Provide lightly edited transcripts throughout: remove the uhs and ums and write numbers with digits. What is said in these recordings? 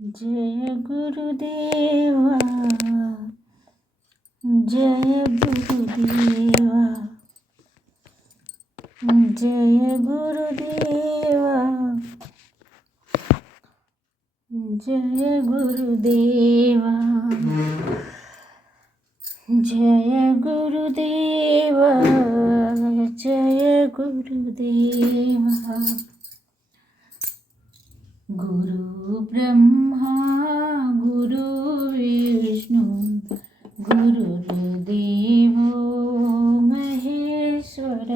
जय गुरुदेवा, जय गुरुदेवा, जय गुरुदेवा, जय गुरुदेवा, जय गुरुदेवा, जय गुरुदेवा। गुरु ब्रह्मा गुरु विष्णु गुरुर्देवो महेश्वर,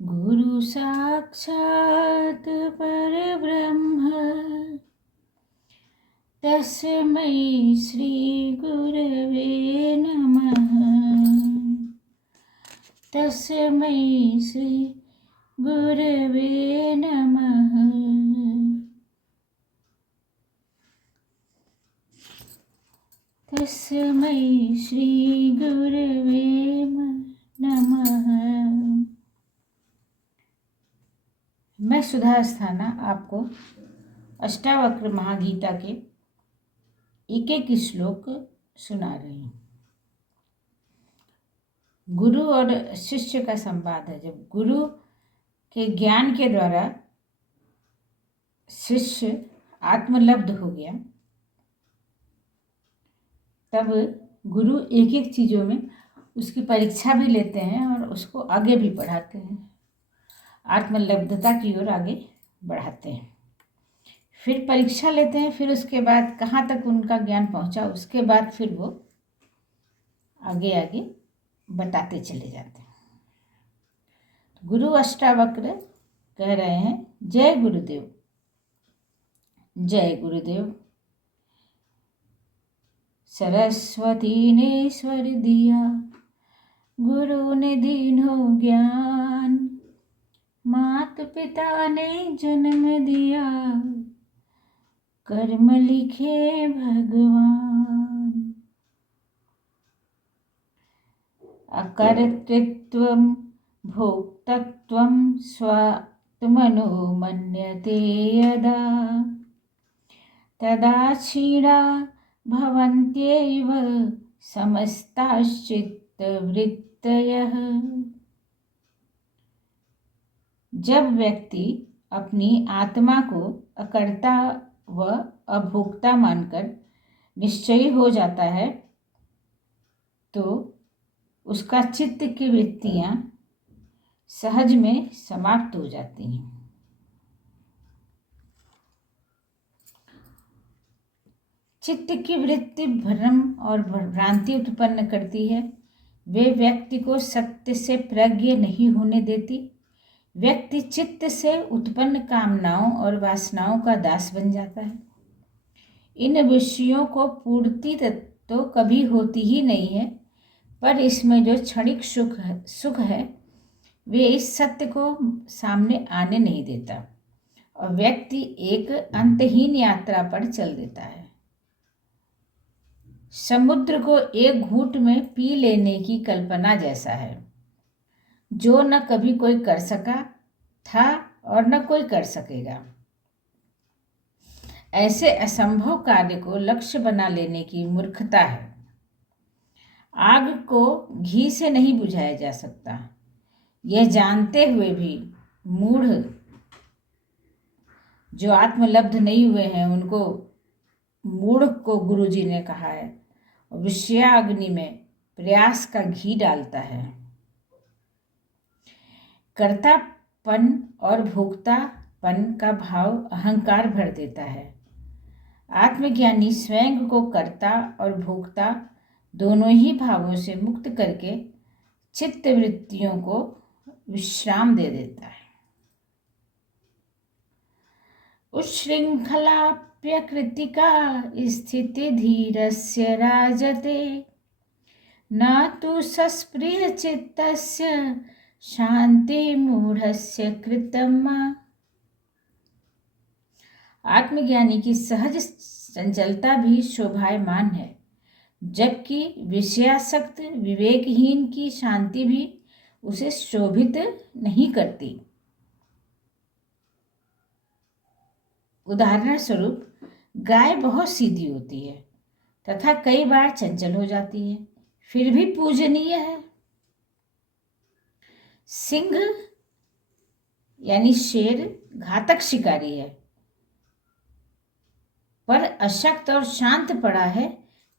गुरु साक्षात् परब्रह्म तस्मै श्री गुरवे नमः, तस्मै श्री गुरवे नमः। तस्मै श्री गुरवे नमः। मैं सुधा अस्थाना आपको अष्टावक्र महागीता के एक एक श्लोक सुना रही हूँ। गुरु और शिष्य का संवाद है। जब गुरु के ज्ञान के द्वारा शिष्य आत्मलब्ध हो गया, तब गुरु एक एक चीज़ों में उसकी परीक्षा भी लेते हैं और उसको आगे भी बढ़ाते हैं, आत्मलब्धता की ओर आगे बढ़ाते हैं। फिर परीक्षा लेते हैं, फिर उसके बाद कहाँ तक उनका ज्ञान पहुँचा, उसके बाद फिर वो आगे आगे बताते चले जाते हैं। गुरु अष्टावक्र कह रहे हैं, जय गुरुदेव, जय गुरुदेव। सरस्वती ने स्वर दिया, गुरु ने दीनो ज्ञान, मात पिता ने जन्म दिया, कर्म लिखे भगवान। अकर्तृत्वं भोक्तृत्वं स्वात्मनो मन्यते यदा, तदा क्षीणा भवन्त्येव समस्ताश्चित्तवृत्तयः। जब व्यक्ति अपनी आत्मा को अकर्ता व अभोक्ता मानकर निश्चयी हो जाता है, तो उसका चित्त की वृत्तियां सहज में समाप्त हो जाती हैं। चित्त की वृत्ति भ्रम और भ्रांति उत्पन्न करती है। वे व्यक्ति को सत्य से प्रज्ञ नहीं होने देती। व्यक्ति चित्त से उत्पन्न कामनाओं और वासनाओं का दास बन जाता है। इन विषयों को पूर्ति तो कभी होती ही नहीं है, पर इसमें जो क्षणिक सुख है वे इस सत्य को सामने आने नहीं देता और व्यक्ति एक अंतहीन यात्रा पर चल देता है। समुद्र को एक घूंट में पी लेने की कल्पना जैसा है, जो न कभी कोई कर सका था और न कोई कर सकेगा। ऐसे असंभव कार्य को लक्ष्य बना लेने की मूर्खता है। आग को घी से नहीं बुझाया जा सकता, यह जानते हुए भी मूढ़ जो आत्मलब्ध नहीं हुए हैं उनको मूढ़ को गुरुजी ने कहा है, विषयाग्नि में प्रयास का घी डालता है। कर्तापन और भोक्तापन का भाव अहंकार भर देता है। आत्मज्ञानी स्वयं को कर्ता और भोक्ता दोनों ही भावों से मुक्त करके चित्त वृत्तियों को विश्राम दे देता है। उच्छृंखलाप्यकृतिका स्थिति धीरस्य राजते, न तु सस्प्रियचित्तस्य शांति मूढ़स्य कृतम्। आत्मज्ञानी की सहज चंचलता भी शोभायमान है, जबकि विषयासक्त विवेकहीन की शांति भी उसे शोभित नहीं करती। उदाहरण स्वरूप गाय बहुत सीधी होती है तथा कई बार चंचल हो जाती है, फिर भी पूजनीय है। सिंह यानी शेर घातक शिकारी है, पर अशक्त और शांत पड़ा है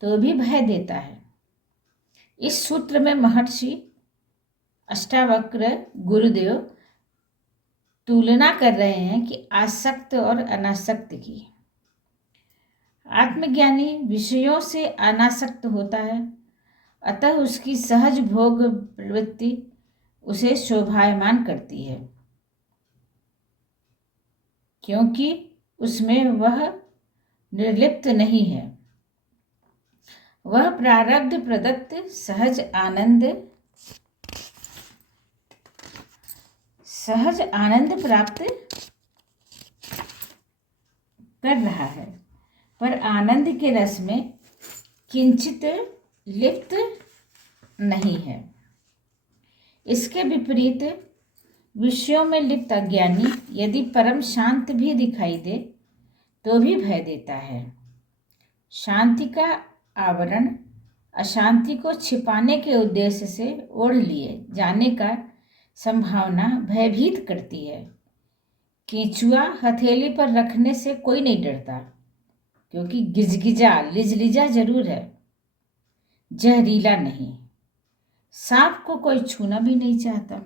तो भी भय देता है। इस सूत्र में महर्षि अष्टावक्र गुरुदेव तुलना कर रहे हैं कि आसक्त और अनासक्त की। आत्मज्ञानी विषयों से अनासक्त होता है, अतः उसकी सहज भोग प्रवृत्ति उसे शोभायमान करती है, क्योंकि उसमें वह निर्लिप्त नहीं है। वह प्रारब्ध प्रदत्त सहज आनंद प्राप्त कर रहा है, पर आनंद के रस में किंचित लिप्त नहीं है। इसके विपरीत विषयों में लिप्त अज्ञानी यदि परम शांत भी दिखाई दे तो भी भय देता है। शांति का आवरण अशांति को छिपाने के उद्देश्य से ओढ़ लिए जाने का संभावना भयभीत करती है। केंचुआ हथेली पर रखने से कोई नहीं डरता, क्योंकि गिजगिजा लिजलिजा जरूर है, जहरीला नहीं। सांप को कोई छूना भी नहीं चाहता।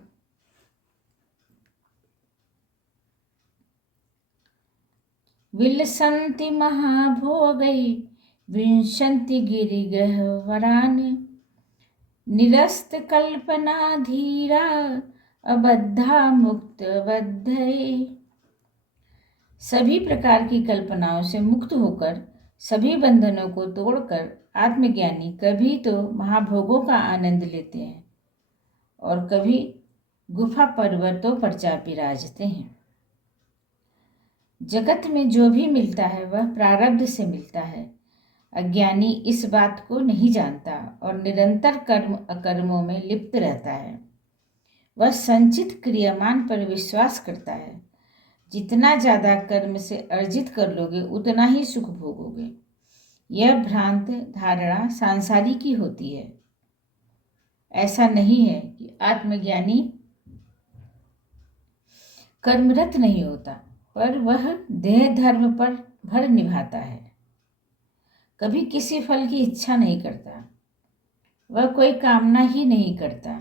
विलसन्ति महाभोगै विंशन्ति गिरिगह्वरान् निरस्त कल्पना धीरा अबद्धा मुक्त बद्धये। सभी प्रकार की कल्पनाओं से मुक्त होकर सभी बंधनों को तोड़कर आत्मज्ञानी कभी तो महाभोगों का आनंद लेते हैं और कभी गुफा पर्वतों पर जा विराजते हैं। जगत में जो भी मिलता है वह प्रारब्ध से मिलता है। अज्ञानी इस बात को नहीं जानता और निरंतर कर्म अकर्मों में लिप्त रहता है। वह संचित क्रियामान पर विश्वास करता है। जितना ज़्यादा कर्म से अर्जित कर लोगे उतना ही सुख भोगोगे। यह भ्रांत धारणा सांसारिकी होती है। ऐसा नहीं है कि आत्मज्ञानी कर्मरत नहीं होता, पर वह देह धर्म पर भर निभाता है। कभी किसी फल की इच्छा नहीं करता, वह कोई कामना ही नहीं करता।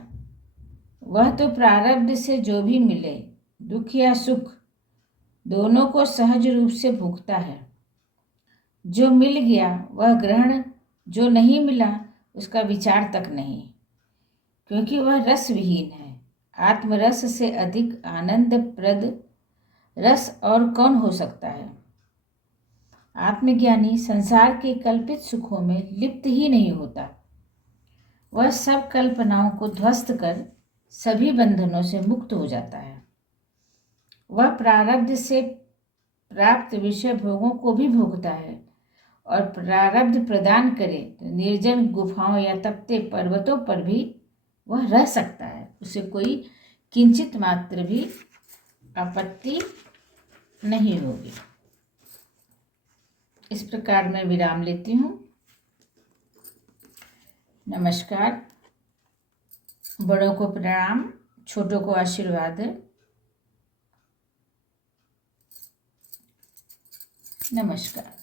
वह तो प्रारब्ध से जो भी मिले, दुख या सुख, दोनों को सहज रूप से भोगता है। जो मिल गया वह ग्रहण, जो नहीं मिला उसका विचार तक नहीं, क्योंकि वह रस विहीन है। आत्मरस से अधिक आनंदप्रद रस और कौन हो सकता है। आत्मज्ञानी संसार के कल्पित सुखों में लिप्त ही नहीं होता। वह सब कल्पनाओं को ध्वस्त कर सभी बंधनों से मुक्त हो जाता है। वह प्रारब्ध से प्राप्त विषय भोगों को भी भोगता है और प्रारब्ध प्रदान करे तो निर्जन गुफाओं या तपते पर्वतों पर भी वह रह सकता है। उसे कोई किंचित मात्र भी आपत्ति नहीं होगी। इस प्रकार मैं विराम लेती हूँ। नमस्कार। बड़ों को प्रणाम, छोटों को आशीर्वाद। नमस्कार।